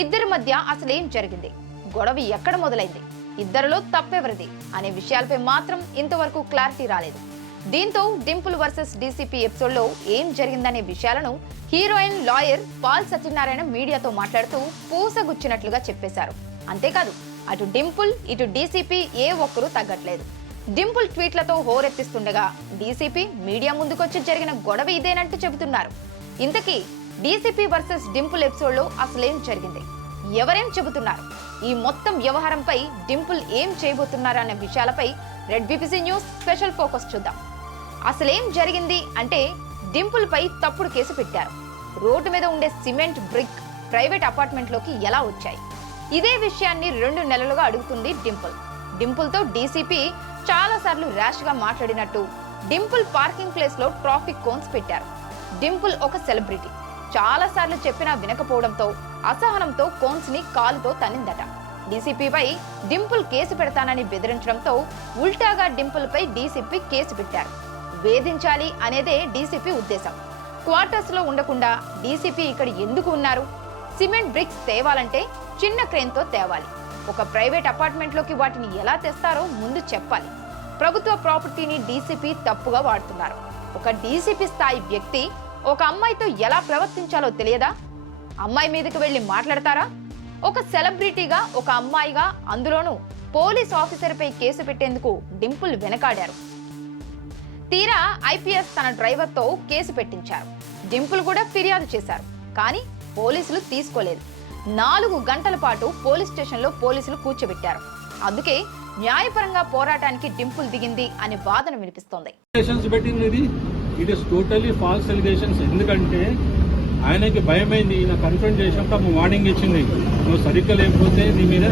ఇద్దరి మధ్య అసలేం జరిగింది, గొడవ ఎక్కడ మొదలైంది, ఇద్దరిలో తప్పెవరిది అనే విషయాలపై మాత్రం ఇంతవరకు క్లారిటీ రాలేదు. దీంతో డింపుల్ వర్సెస్ డీసీపీ ఎపిసోడ్ లో ఏం జరిగిందనే విషయాలను హీరోయిన్ లాయర్ పాల్ సత్యనారాయణ మీడియాతో మాట్లాడుతూ పూసగుచ్చినట్లుగా చెప్పేశారు. అంతేకాదు అటు డింపుల్ ఇటు డీసీపీ ఏ ఒక్కరూ తగ్గట్లేదు. డింపుల్ ట్వీట్లతో హోరెత్తిస్తుండగా డీసీపీ మీడియా ముందుకొచ్చి జరిగిన గొడవ ఇదేనంటూ చెబుతున్నారు. ఇంతకీ డీసీపీ వర్సెస్ డింపుల్ ఎపిసోడ్ లో అసలేం జరిగింది, ఎవరేం చెబుతున్నారు, ఈ మొత్తం వ్యవహారంపై డింపుల్ ఏం చేయబోతున్నారన్న విషయాలపై red BPC news special focus చూద్దాం. అసలేం జరిగింది అంటే డింపుల్ పై తప్పుడు కేసు పెట్టారు. రోడ్డు మీద ఉండే సిమెంట్ బ్రిక్ ప్రైవేట్ అపార్ట్మెంట్ లోకి ఎలా వచ్చాయి, ఇదే విషయాన్ని 2 నెలలుగా అడుగుతుంది డింపుల్. డింపుల్ తో డీసీపీ చాలా సార్లు ర్యాష్ గా మాట్లాడినట్టు, డింపుల్ పార్కింగ్ ప్లేస్ లో ట్రాఫిక్ కోన్స్ పెట్టారు. డింపుల్ ఒక సెలబ్రిటీ, చాలా సార్లు చెప్పినా వినకపోవడంతో అసహనంతో కోన్స్ ని కాలుతో తన్నిందట. డీసీపీపై డింపుల్ కేసు పెడతానని బెదిరించడంతో ఉల్టాగా డింపుల్ పై డీసీపీ కేసు పెట్టారు. వేధించాలి అనేదే డీసీపీ ఉద్దేశం. క్వార్టర్స్ లో ఉండకుండా డీసీపీ ఇక్కడ ఎందుకు ఉన్నారు? సిమెంట్ బ్రిక్స్ తేవాలంటే చిన్న క్రేన్ తో తేవాలి. ఒక ప్రైవేట్ అపార్ట్మెంట్ లోకి వాటిని ఎలా తెస్తారో ముందు చెప్పాలి. ప్రభుత్వ ప్రాపర్టీని డీసీపీ తప్పుగా వాడుతున్నారు. ఒక డీసీపీ స్థాయి వ్యక్తి ఒక అమ్మాయితో ఎలా ప్రవర్తించాలో తెలియదా? అమ్మాయి మీదకి వెళ్లి మాట్లాడతారా? ఒక సెలబ్రిటీగా, ఒక అమ్మాయిగా, అందులోనూ పోలీస్ ఆఫీసర్ పై కేసు పెట్టేందుకు డింపుల్ వెనకాడారు. తీరా ఐపీఎస్ తన డ్రైవర్ తో కేసు పెట్టించారు. డింపుల్ కూడా ఫిర్యాదు చేశారు, కానీ పోలీసులు తీసుకోలేదు. 4 గంటల పాటు పోలీస్ స్టేషన్ లో పోలీసులు కూర్చోబెట్టారు. అందుకే న్యాయపరంగా పోరాటానికి డింపుల్ దిగింది అనే వాదన వినిపిస్తోంది. ఎందుకంటే ఆయనకి భయమైంది. ఈయన కన్ఫర్మ్ చేసినప్పుడు వార్నింగ్ ఇచ్చింది, నువ్వు సరిగ్గా లేకపోతే నీ మీద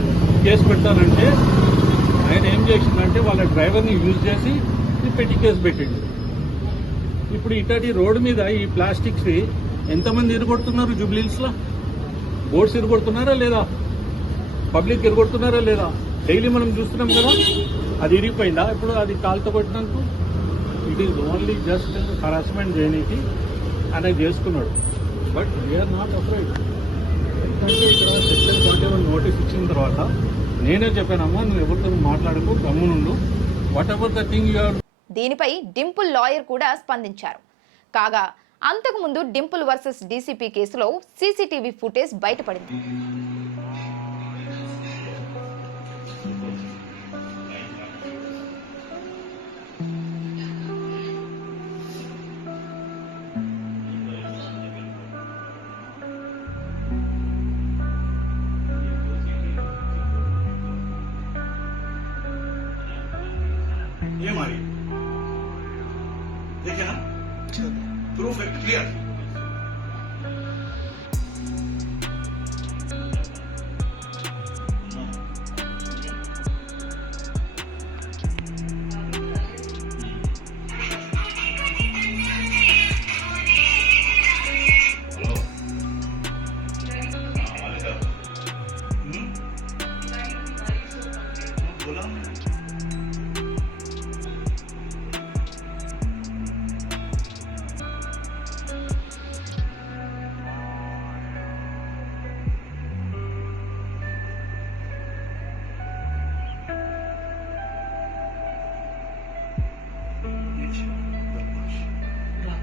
కేసు పెడతానంటే ఆయన ఏం చేసిందంటే వాళ్ళ డ్రైవర్ని యూజ్ చేసి పెట్టి కేసు పెట్టిండు. ఇప్పుడు ఇట్లాంటి రోడ్డు మీద ఈ ప్లాస్టిక్స్ ఎంతమంది ఇరుగొడుతున్నారు? జూబ్లీహిల్స్ లో బోర్డ్స్ ఇరుగొడుతున్నారా లేదా? పబ్లిక్ ఇరుగొడుతున్నారా లేదా? డైలీ మనం చూస్తున్నాం కదా. అది ఇరిగిపోయిందా? ఇప్పుడు అది కాలుతో కొట్టినందుకు it is only just harassment చేయడానికి ఆయన చేసుకున్నాడు. But we are not afraid. ఎందుకంటే ఇక్కడ సెక్షన్ 21 నోటీస్ ఇచ్చిన తర్వాత నేనే చెప్పానమ్మా, నువ్వు ఎవరితో మాట్లాడకు, గమ్మునుండు, whatever the thing you. దీనిపై డింపుల్ లాయర్ కూడా స్పందించారు. కాగా అంతకుముందు డింపుల్ వర్సెస్ డీసీపీ కేసులో సీసీటీవీ ఫుటేజ్ బయటపడింది. ये मारी देखे ना, प्रूफ है क्लियर. बोला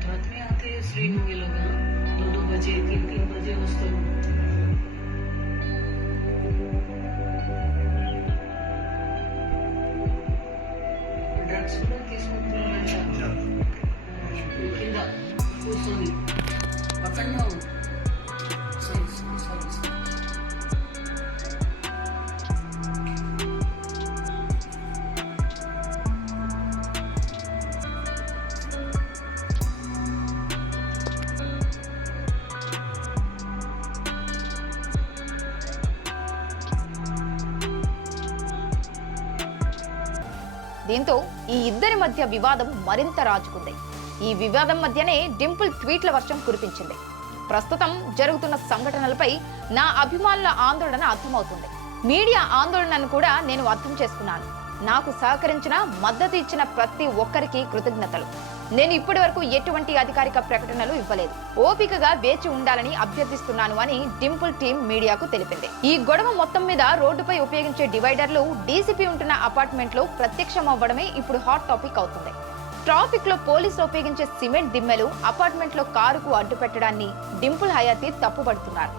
रात में आते श्री होंगे लोग, 2-2 बजे 3-3 बजे वस्तू డ్రగ్స్ కూడా తీసుకుంటున్నారంట. కింద కూర్చొని పక్కన దీంతో ఈ ఇద్దరి మధ్య వివాదం మరింత రాజుకుంది. ఈ వివాదం మధ్యనే డింపుల్ ట్వీట్ల వర్షం కురిపించింది. ప్రస్తుతం జరుగుతున్న సంఘటనలపై నా అభిమానుల ఆందోళన అర్థమవుతుంది. మీడియా ఆందోళనను కూడా నేను అర్థం చేసుకున్నాను. నాకు సహకరించిన, మద్దతు ఇచ్చిన ప్రతి ఒక్కరికి కృతజ్ఞతలు. నేను ఇప్పటి వరకు ఎటువంటి అధికారిక ప్రకటనలు ఇవ్వలేదు. ఓపికగా వేచి ఉండాలని అభ్యర్థిస్తున్నాను అని డింపుల్ టీం మీడియాకు తెలిపింది. ఈ గొడవ మొత్తం మీద రోడ్డుపై ఉపయోగించే డివైడర్లు డీసీపీ ఉంటున్న అపార్ట్మెంట్ లో ప్రత్యక్షమవ్వడమే ఇప్పుడు హాట్ టాపిక్ అవుతుంది. ట్రాఫిక్ లో పోలీసులు ఉపయోగించే సిమెంట్ దిమ్మెలు అపార్ట్మెంట్ లో కారుకు అడ్డు పెట్టడాన్ని డింపుల్ హయాతి తప్పుపడుతున్నారు.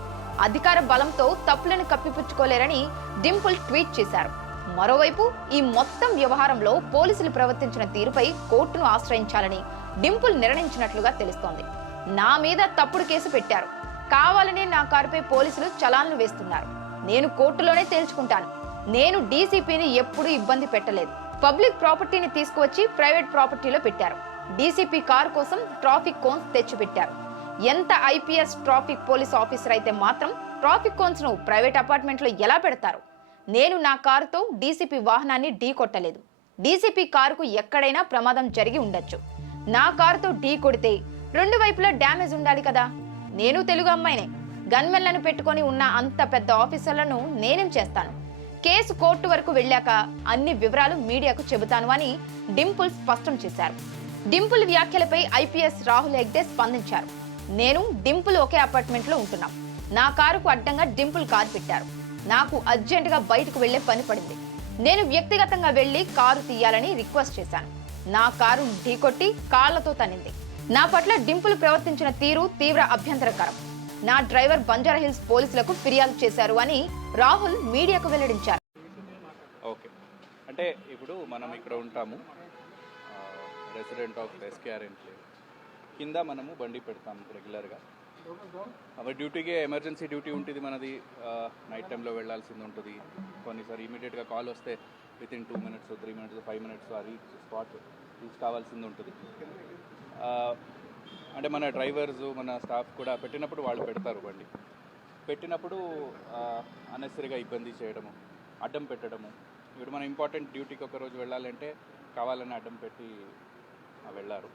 అధికార బలంతో తప్పులను కప్పిపుచ్చుకోలేరని డింపుల్ ట్వీట్ చేశారు. మరోవైపు ఈ మొత్తం వ్యవహారంలో పోలీసులు ప్రవర్తించిన తీరుపై కోర్టును ఆశ్రయించాలని డింపుల్ నిర్ణయించినట్లుగా తెలుస్తోంది. నా మీద తప్పుడు కేసు పెట్టారు, కావాలనే నా కారుపై పోలీసులు చలాన్లు వేస్తున్నారు. నేను కోర్టులోనే తేల్చుకుంటాను. నేను డీసీపీని ఎప్పుడూ ఇబ్బంది పెట్టలేదు. పబ్లిక్ ప్రాపర్టీని తీసుకువచ్చి ప్రైవేట్ ప్రాపర్టీలో పెట్టారు. డీసీపీ కారు కోసం ట్రాఫిక్ కోన్స్ తెచ్చిపెట్టారు. ఎంత ఐపీఎస్ ట్రాఫిక్ పోలీస్ ఆఫీసర్ అయితే మాత్రం ట్రాఫిక్ కోన్స్ ను ప్రైవేట్ అపార్ట్మెంట్ లో ఎలా పెడతారు? నేను నా కారుతో డీసీపీ వాహనాన్ని ఢీ కొట్టలేదు. డీసీపీ కారుకు ఎక్కడైనా ప్రమాదం జరిగి ఉండొచ్చు. నా కారుతో ఢీ కొడితే రెండు వైపులా డ్యామేజ్ ఉండాలి కదా. నేను తెలుగు అమ్మాయినే. గన్మెన్లను పెట్టుకొని ఉన్న అంత పెద్ద ఆఫీసర్లను నేనేం చేస్తాను? కేసు కోర్టు వరకు వెళ్ళాక అన్ని వివరాలు మీడియాకు చెబుతాను అని డింపుల్ స్పష్టం చేశారు. డింపుల్ వ్యాఖ్యలపై ఐపీఎస్ రాహుల్ హెగ్డే స్పందించారు. నేను డింపుల్ ఒకే అపార్ట్మెంట్ లో ఉంటున్నాం. నా కారుకు అడ్డంగా డింపుల్ కారు పెట్టారు. నాకు అర్జెంటుగా బయటకు వెళ్లే పని పడింది. నేను వ్యక్తిగతంగా వెళ్లి కారు తీయాలని రిక్వెస్ట్ చేశాను. నా కారు ఢీకొట్టి కాళ్లతో తన్నింది. నా పట్ల డింపుల్ ప్రవర్తించిన తీరు తీవ్ర అభ్యంతరకరం. నా డ్రైవర్ బంజారాహిల్స్ పోలీసులకు ఫిర్యాదు చేశారు అని రాహుల్ మీడియాకు వెల్లడించారు. ఓకే, అంటే ఇప్పుడు మనం ఇక్కడ ఉంటాము, రెసిడెంట్ ఆఫ్ ఎస్కేఆర్ ఎన్క్లేవ్ కింద మనము బండి పెడతాం రెగ్యులర్గా. అవి డ్యూటీకే ఎమర్జెన్సీ డ్యూటీ ఉంటుంది మనది. నైట్ టైంలో వెళ్ళాల్సింది ఉంటుంది. కొన్నిసారి ఇమీడియట్గా కాల్ వస్తే within 2 minutes 3 minutes 5 minutes spot reach కావాల్సింది ఉంటుంది. అంటే మన డ్రైవర్స్ మన స్టాఫ్ కూడా పెట్టినప్పుడు వాళ్ళు పెడతారు బండి. పెట్టినప్పుడు అన్నెసరీగా ఇబ్బంది చేయడము, అడ్డం పెట్టడము. ఇప్పుడు మనం ఇంపార్టెంట్ డ్యూటీకి ఒకరోజు వెళ్ళాలంటే కావాలని అడ్డం పెట్టి వెళ్ళారు.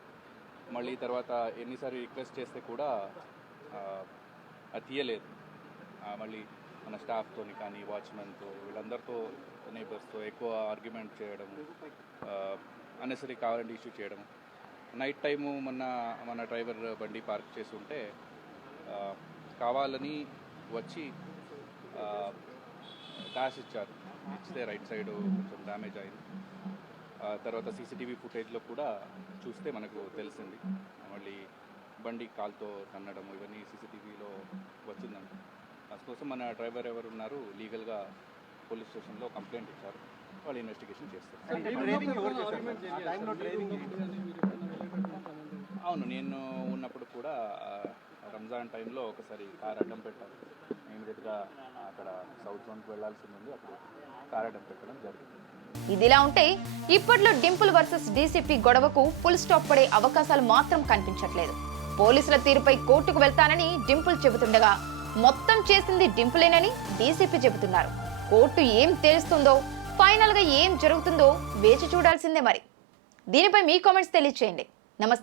మళ్ళీ తర్వాత ఎన్నిసార్లు రిక్వెస్ట్ చేస్తే కూడా అది తీయలేదు. మళ్ళీ మన స్టాఫ్తో కానీ వాచ్మెన్తో వీళ్ళందరితో నేబర్స్తో ఎక్కువ ఆర్గ్యుమెంట్ చేయడము, అన్నెసరీ కావాలంటే ఇష్యూ చేయడము. నైట్ టైము మన డ్రైవర్ బండి పార్క్ చేసి ఉంటే కావాలని వచ్చి డాష్ ఇచ్చారు. ఇచ్చితే రైట్ సైడ్ కొంచెం డ్యామేజ్ అయింది. తర్వాత సీసీటీవీ ఫుటేజ్లో కూడా చూస్తే మనకు తెలిసింది. మళ్ళీ బండి కాల్తో తన్నడము ఇవన్నీ సీసీటీవీలో వచ్చిందండి. అందుకోసం మన డ్రైవర్ ఎవరు ఉన్నారు లీగల్గా పోలీస్ స్టేషన్లో కంప్లైంట్ ఇచ్చారు. వాళ్ళు ఇన్వెస్టిగేషన్ చేస్తారు. అవును, నేను ఉన్నప్పుడు కూడా రంజాన్ టైంలో ఒకసారి కార్ అడ్డం పెట్టారు. ఇమీడియట్గా అక్కడ సౌత్ జోన్కి వెళ్ళాల్సింది ఉంది, అప్పుడు కార్ అడ్డం పెట్టడం జరిగింది. ఇదిలా ఉంటే ఇప్పట్లో డింపుల్ వర్సెస్ డీసీపీ గొడవకు ఫుల్ స్టాప్ పడే అవకాశాలు మాత్రం కనిపించట్లేదు. పోలీసుల తీరుపై కోర్టుకు వెళ్తానని డింపుల్ చెబుతుండగా మొత్తం చేసింది డింపులేనని డీసీపీ చెబుతున్నారు. కోర్టు ఏం తేలుస్తుందో, ఫైనల్ గా ఏం జరుగుతుందో వేచి చూడాల్సిందే. మరి దీనిపై మీ కామెంట్స్ తెలియచేయండి. నమస్తే.